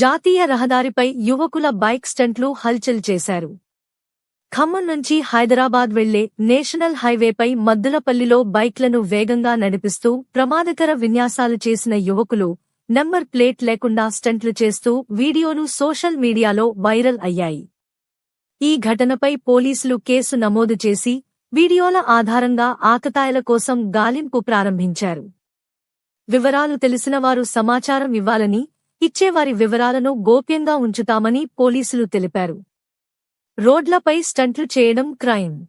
జాతీయ రహదారిపై యువకుల బైక్ స్టంట్లు హల్చల్ చేశారు. ఖమ్మం నుంచి హైదరాబాద్ వెళ్ళే నేషనల్ హైవేపై మద్దులపల్లిలో బైక్లను వేగంగా నడిపిస్తూ ప్రమాదకర విన్యాసాలు చేసిన యువకులు నంబర్ ప్లేట్ లేకుండా స్టంట్లు చేస్తూ వీడియోలు సోషల్ మీడియాలో వైరల్ అయ్యాయి. ఈ ఘటనపై పోలీసులు కేసు నమోదు చేసి వీడియోల ఆధారంగా ఆకతాయిల కోసం గాలింపు ప్రారంభించారు. వివరాలు తెలిసినవారు సమాచారం ఇవ్వాలని ఇచ్చేవారి వివరాలను గోప్యంగా ఉంచుతామని పోలీసులు తెలిపారు. రోడ్లపై స్టంట్లు చేయడం క్రైమ్.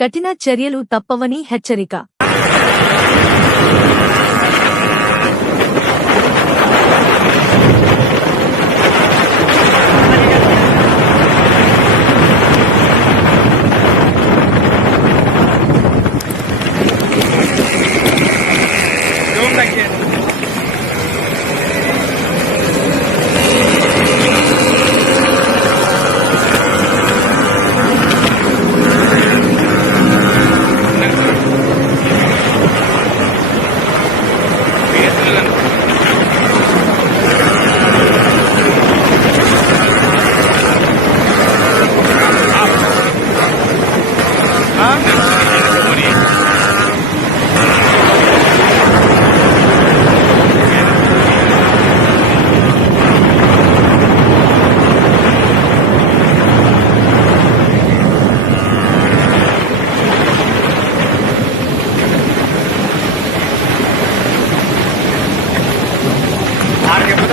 కఠిన చర్యలు తప్పవని హెచ్చరిక.